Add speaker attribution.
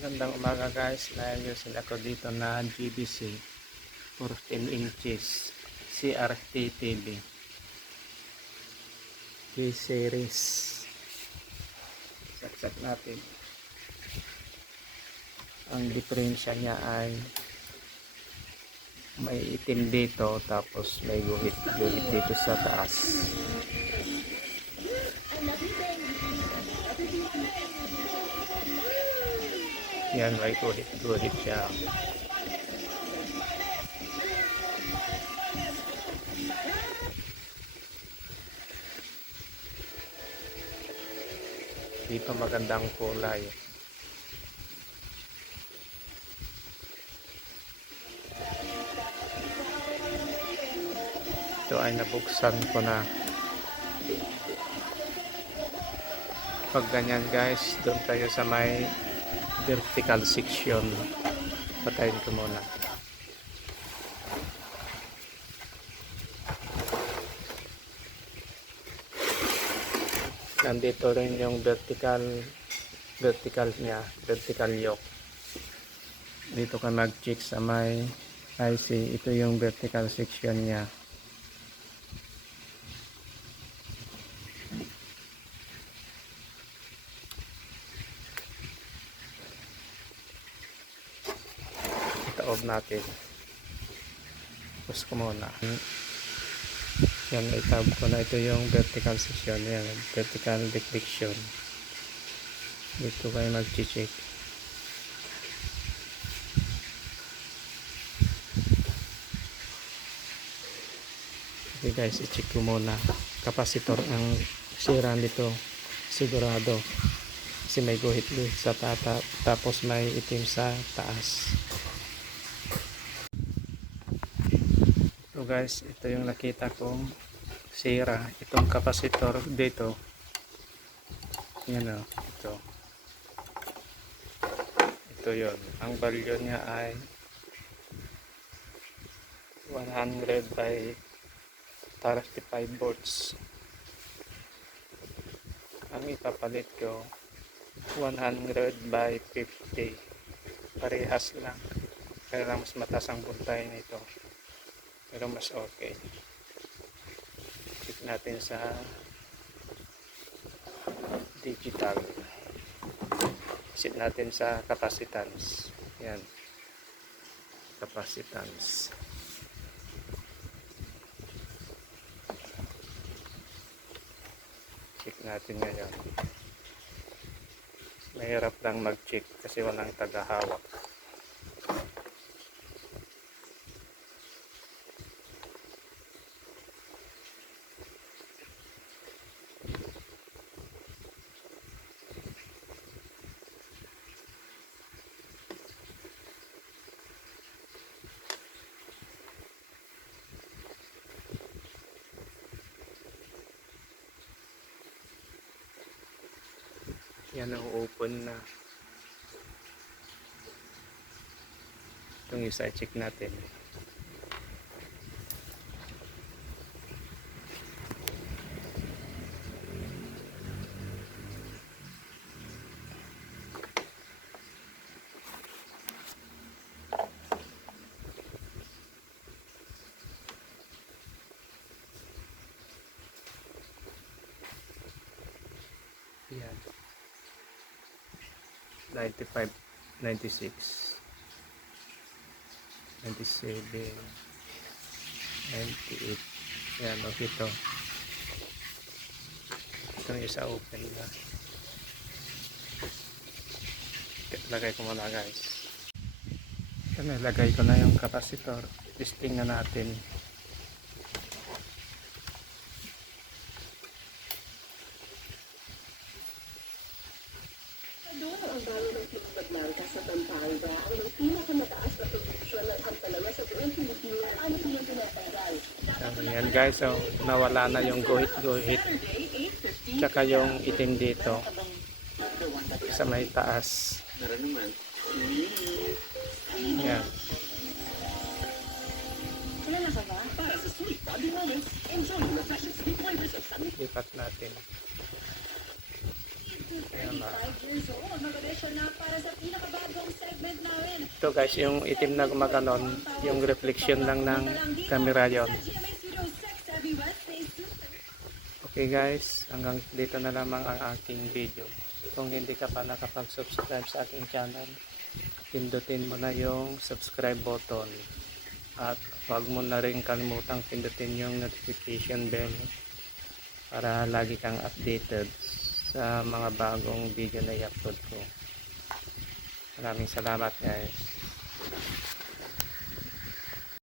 Speaker 1: Magandang umaga guys. Naayusin ako dito na GBC 14 inches. CRT TV K-series saksak natin. Ang diferensya niya ay may itim dito tapos may guhit guhit dito sa taas yan may guhit guhit siya. Dito magandang kulay. Ito ay nabuksan ko na. Pag ganyan guys doon tayo sa may vertical section. Patayin ko muna. Nandito rin yung vertical vertical niya vertical yoke. Dito ka mag check sa may IC ito yung vertical section niya itaob natin. Push ko muna. Yan itab ko na. Ito yung vertical section. Yan vertical deflection. Dito kayo mag check okay guys i-check ko muna. Capacitor ang sira nito. Sigurado. Kasi may guhit sa tata. Tapos may itim sa taas ito guys ito yung nakita kong sira. Itong capacitor dito. Yan o ito. Ito yon ang value niya ay 100 by 35 volts. Ang ipapalit ko 100 by 50 parehas lang. Kaya lang mas mataas ang buntay nito pero mas okay. Check natin sa digital. Check natin sa capacitance. Yan. Capacitance. Check natin ngayon. Mahirap lang mag check kasi walang tagahawak yan ang open na. Itong isa check natin yan 95 96 97 98 yan okay to ito yung isa open na. Lagay ko muna guys. Ito na lagay ko na yung capacitor testing na natin
Speaker 2: Doon ang bago Pagmangka sa Pampanga ang may pinakamataas na produksyon ng hampalama sa buong Pilipinas. Po yung tinatanggal?
Speaker 1: yan guys so nawala na yung guhit guhit
Speaker 2: Saturday, 8.15.
Speaker 1: tsaka yung itim dito sa may taas yan lipat natin Ayan na.
Speaker 2: 5 years old.
Speaker 3: mag-audition na para sa pinakabagong segment namin.
Speaker 1: Ito guys, yung itim na gumaganon, yung reflection lang ng camera yon.
Speaker 3: Sa GMA Studio 6 every Wednesday.
Speaker 1: Okay guys, hanggang dito na lamang ang aking video. Kung hindi ka pa nakapag-subscribe sa aking channel, pindutin mo na yung subscribe button. At huwag mo na rin kalimutang pindutin yung notification bell para lagi kang updated sa mga bagong video na i-upload ko. Maraming salamat guys.